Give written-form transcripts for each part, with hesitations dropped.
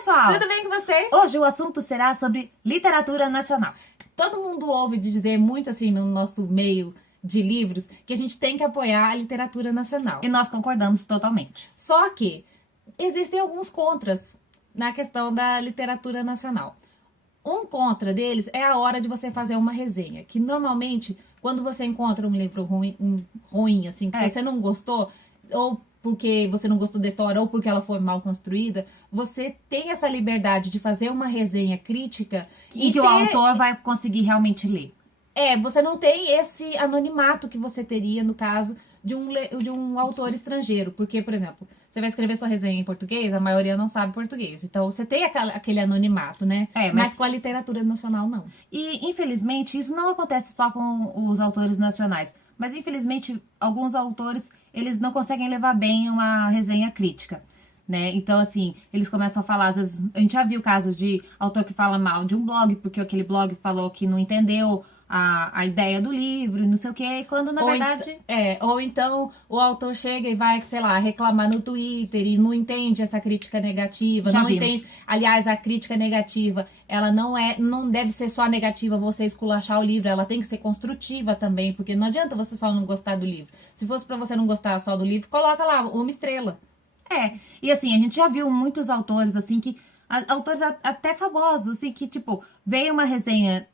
pessoal? Tudo bem com vocês? Hoje o assunto será sobre literatura nacional. Todo mundo ouve dizer muito assim no nosso meio de livros que a gente tem que apoiar a literatura nacional. E nós concordamos totalmente. Só que existem alguns contras na questão da literatura nacional. Um contra deles é a hora de você fazer uma resenha, que normalmente, quando você encontra um livro ruim assim, que você não gostou, ou porque você não gostou da história, ou porque ela foi mal construída, você tem essa liberdade de fazer uma resenha crítica e que o autor vai conseguir realmente ler. Você não tem esse anonimato que você teria no caso de um autor estrangeiro. Porque, por exemplo, você vai escrever sua resenha em português, a maioria não sabe português. Então, você tem aquele anonimato, né? Mas com a literatura nacional, não. E, infelizmente, isso não acontece só com os autores nacionais. Mas, infelizmente, alguns autores, eles não conseguem levar bem uma resenha crítica, né? Então, assim, eles começam a falar, às vezes, a gente já viu casos de autor que fala mal de um blog, porque aquele blog falou que não entendeu a ideia do livro, não sei o quê, quando na verdade... Ou então o autor chega e vai, sei lá, reclamar no Twitter e não entende essa crítica negativa, entende. Aliás, a crítica negativa, ela não deve ser só negativa você esculachar o livro, ela tem que ser construtiva também, porque não adianta você só não gostar do livro. Se fosse pra você não gostar só do livro, coloca lá uma estrela. E assim, a gente já viu muitos autores, assim, autores até famosos, assim, que, tipo, veio uma resenha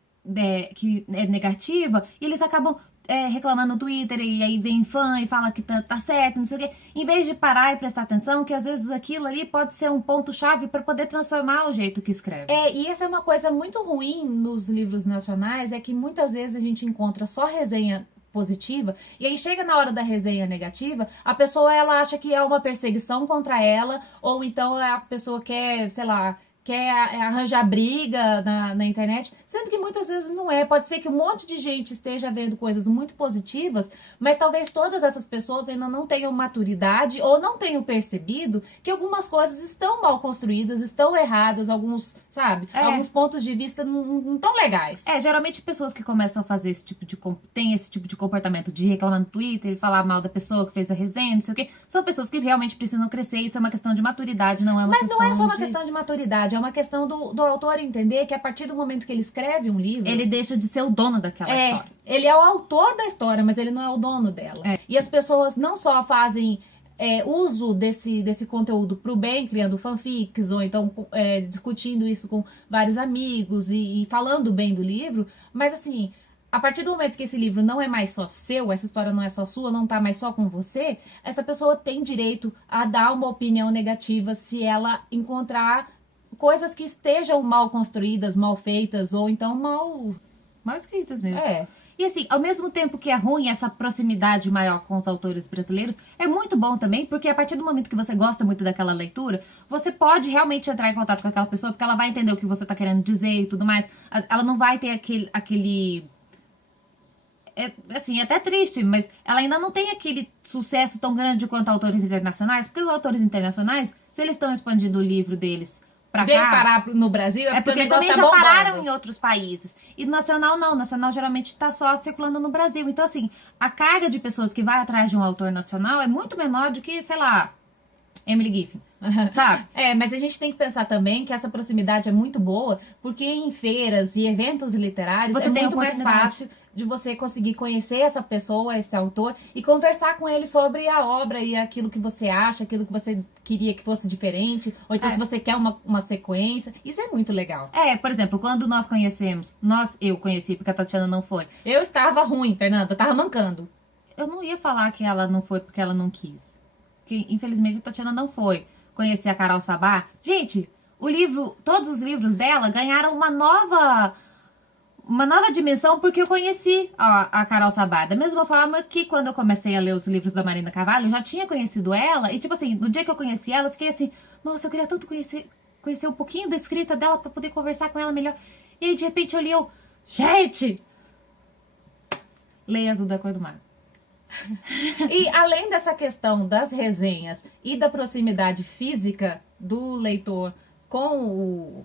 que é negativa, e eles acabam reclamando no Twitter, e aí vem fã e fala que tá certo, não sei o quê, em vez de parar e prestar atenção, que às vezes aquilo ali pode ser um ponto-chave para poder transformar o jeito que escreve. E essa é uma coisa muito ruim nos livros nacionais, é que muitas vezes a gente encontra só resenha positiva, e aí chega na hora da resenha negativa, a pessoa ela acha que é uma perseguição contra ela, ou então a pessoa quer, sei lá, quer arranjar briga na internet, sendo que muitas vezes não é. Pode ser que um monte de gente esteja vendo coisas muito positivas, mas talvez todas essas pessoas ainda não tenham maturidade ou não tenham percebido que algumas coisas estão mal construídas, estão erradas, alguns pontos de vista não tão legais. Geralmente pessoas que começam a fazer tem esse tipo de comportamento de reclamar no Twitter e falar mal da pessoa que fez a resenha, não sei o quê, são pessoas que realmente precisam crescer. Isso é uma questão de maturidade, não é uma questão... Mas não é só uma questão de maturidade, é uma questão do autor entender que a partir do momento que ele escreve um livro... ele deixa de ser o dono daquela história. Ele é o autor da história, mas ele não é o dono dela. E as pessoas não só fazem uso desse conteúdo pro bem, criando fanfics, ou então discutindo isso com vários amigos e falando bem do livro, mas assim... A partir do momento que esse livro não é mais só seu, essa história não é só sua, não tá mais só com você, essa pessoa tem direito a dar uma opinião negativa se ela encontrar coisas que estejam mal construídas, mal feitas, ou então mal escritas mesmo. E assim, ao mesmo tempo que é ruim essa proximidade maior com os autores brasileiros, é muito bom também, porque a partir do momento que você gosta muito daquela leitura, você pode realmente entrar em contato com aquela pessoa, porque ela vai entender o que você tá querendo dizer e tudo mais. Ela não vai ter aquele assim, é até triste, mas ela ainda não tem aquele sucesso tão grande quanto autores internacionais, porque os autores internacionais, se eles estão expandindo o livro deles pra cá... parar no Brasil, porque também já pararam em outros países. E no nacional não, o nacional geralmente tá só circulando no Brasil. Então, assim, a carga de pessoas que vai atrás de um autor nacional é muito menor do que, sei lá, Emily Giffin. Sabe? Mas a gente tem que pensar também que essa proximidade é muito boa, porque em feiras e eventos literários você tem muito mais fácil de você conseguir conhecer essa pessoa, esse autor, e conversar com ele sobre a obra e aquilo que você acha, aquilo que você queria que fosse diferente, ou então se você quer uma sequência. Isso é muito legal. Por exemplo, quando nós conhecemos, eu conheci porque a Tatiana não foi. Eu estava ruim, Fernanda, eu tava mancando. Eu não ia falar que ela não foi porque ela não quis. Que infelizmente a Tatiana não foi conhecer a Carol Sabá. Gente, todos os livros dela ganharam uma nova dimensão porque eu conheci a Carol Sabá. Da mesma forma que quando eu comecei a ler os livros da Marina Carvalho, eu já tinha conhecido ela. E tipo assim, no dia que eu conheci ela, eu fiquei assim, nossa, eu queria tanto conhecer um pouquinho da escrita dela pra poder conversar com ela melhor. E aí de repente eu li, gente, leia Azul da Cor do Mar. E além dessa questão das resenhas e da proximidade física do leitor com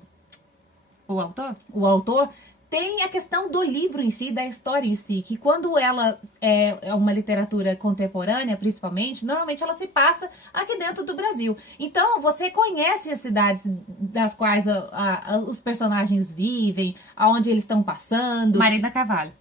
o autor, Tem a questão do livro em si, da história em si, que quando ela é uma literatura contemporânea, principalmente, normalmente ela se passa aqui dentro do Brasil. Então, você conhece as cidades das quais os personagens vivem, aonde eles estão passando. Marina Carvalho.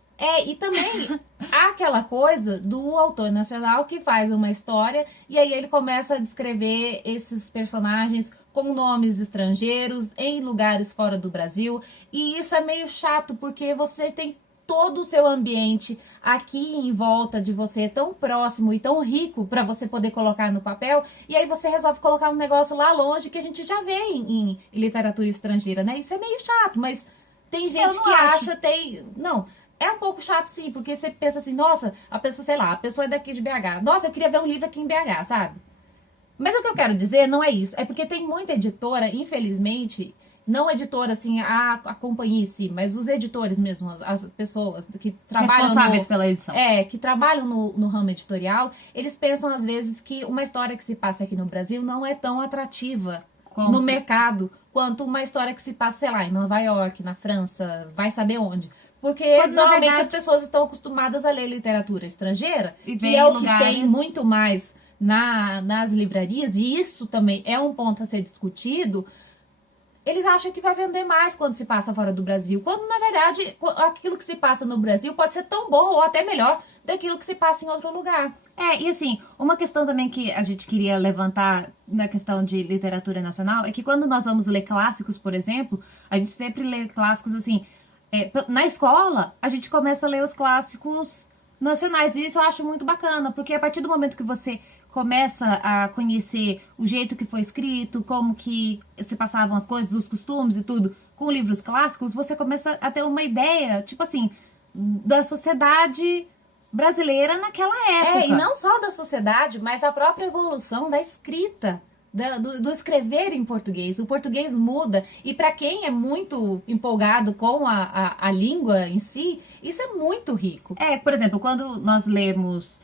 E também há aquela coisa do autor nacional que faz uma história e aí ele começa a descrever esses personagens com nomes estrangeiros em lugares fora do Brasil. E isso é meio chato porque você tem todo o seu ambiente aqui em volta de você, tão próximo e tão rico para você poder colocar no papel, e aí você resolve colocar um negócio lá longe que a gente já vê em literatura estrangeira, né? Isso é meio chato, mas tem gente que acha, Não, é um pouco chato sim, porque você pensa assim, nossa, a pessoa, sei lá, a pessoa é daqui de BH. Nossa, eu queria ver um livro aqui em BH, sabe? Mas o que eu quero dizer não é isso. É porque tem muita editora, infelizmente, não editora assim, a companhia em si, mas os editores mesmo, as pessoas que trabalham responsáveis pela edição. Que trabalham no ramo editorial, eles pensam às vezes que uma história que se passa aqui no Brasil não é tão atrativa no mercado quanto uma história que se passa, sei lá, em Nova York, na França, vai saber onde. Porque normalmente verdade, as pessoas estão acostumadas a ler literatura estrangeira, que é o que tem muito mais nas livrarias, e isso também é um ponto a ser discutido. Eles acham que vai vender mais quando se passa fora do Brasil, quando na verdade aquilo que se passa no Brasil pode ser tão bom ou até melhor daquilo que se passa em outro lugar. E assim, uma questão também que a gente queria levantar na questão de literatura nacional é que quando nós vamos ler clássicos, por exemplo, a gente sempre lê clássicos assim, na escola a gente começa a ler os clássicos nacionais, e isso eu acho muito bacana, porque a partir do momento que você começa a conhecer o jeito que foi escrito, como que se passavam as coisas, os costumes e tudo, com livros clássicos, você começa a ter uma ideia, tipo assim, da sociedade brasileira naquela época. E não só da sociedade, mas a própria evolução da escrita, do escrever em português. O português muda, e para quem é muito empolgado com a língua em si, isso é muito rico. Por exemplo, quando nós lemos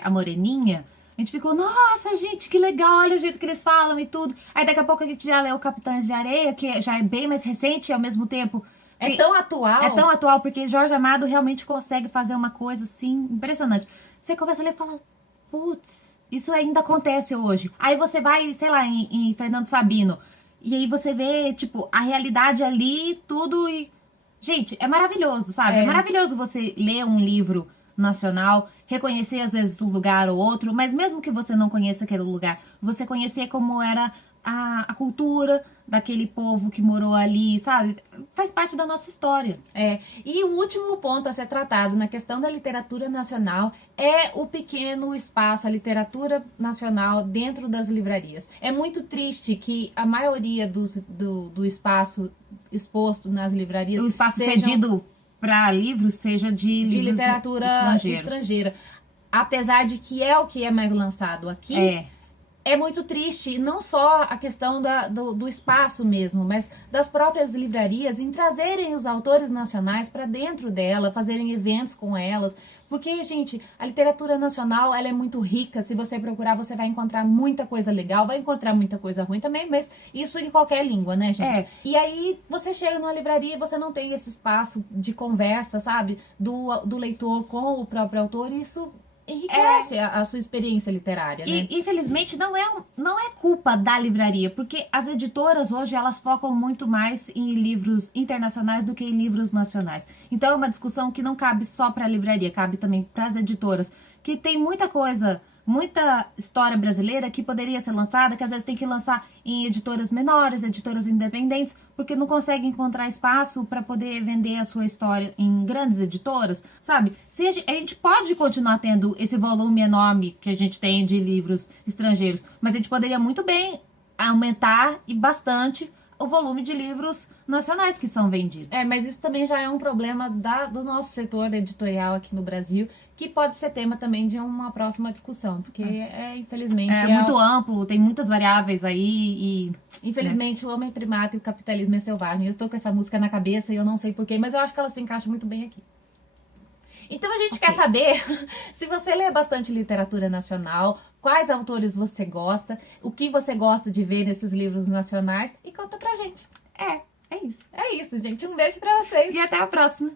A Moreninha, a gente ficou, nossa, gente, que legal, olha o jeito que eles falam e tudo. Aí daqui a pouco a gente já leu Capitães de Areia, que já é bem mais recente e ao mesmo tempo... É tão atual. É tão atual, porque Jorge Amado realmente consegue fazer uma coisa, assim, impressionante. Você começa a ler e fala, putz, isso ainda acontece hoje. Aí você vai, sei lá, em Fernando Sabino, e aí você vê, tipo, a realidade ali, tudo e... Gente, é maravilhoso, sabe? É maravilhoso você ler um livro nacional, reconhecer às vezes um lugar ou outro, mas mesmo que você não conheça aquele lugar, você conhecer como era a cultura daquele povo que morou ali, sabe? Faz parte da nossa história. E o último ponto a ser tratado na questão da literatura nacional é o pequeno espaço, a literatura nacional dentro das livrarias. É muito triste que a maioria do espaço exposto nas livrarias... O espaço cedido para livros seja de livros literatura estrangeira. Apesar de que é o que é mais lançado aqui, é muito triste, não só a questão do espaço mesmo, mas das próprias livrarias em trazerem os autores nacionais para dentro dela, fazerem eventos com elas. Porque, gente, a literatura nacional, ela é muito rica. Se você procurar, você vai encontrar muita coisa legal, vai encontrar muita coisa ruim também, mas isso em qualquer língua, né, gente? E aí, você chega numa livraria e você não tem esse espaço de conversa, sabe? Do leitor com o próprio autor, e isso enriquece a sua experiência literária, né? E, infelizmente, não é culpa da livraria, porque as editoras hoje, elas focam muito mais em livros internacionais do que em livros nacionais. Então, é uma discussão que não cabe só para a livraria, cabe também para as editoras, que tem muita coisa, muita história brasileira que poderia ser lançada, que às vezes tem que lançar em editoras menores, editoras independentes, porque não consegue encontrar espaço para poder vender a sua história em grandes editoras, sabe? Se a gente pode continuar tendo esse volume enorme que a gente tem de livros estrangeiros, mas a gente poderia muito bem aumentar e bastante o volume de livros nacionais que são vendidos. Mas isso também já é um problema do nosso setor editorial aqui no Brasil, que pode ser tema também de uma próxima discussão, porque infelizmente... É muito amplo, tem muitas variáveis aí e... Infelizmente, o homem primata e o capitalismo é selvagem. Eu estou com essa música na cabeça e eu não sei porquê, mas eu acho que ela se encaixa muito bem aqui. Então a gente quer saber se você lê bastante literatura nacional, quais autores você gosta, o que você gosta de ver nesses livros nacionais, e conta pra gente. É isso. É isso, gente. Um beijo pra vocês. E até a próxima.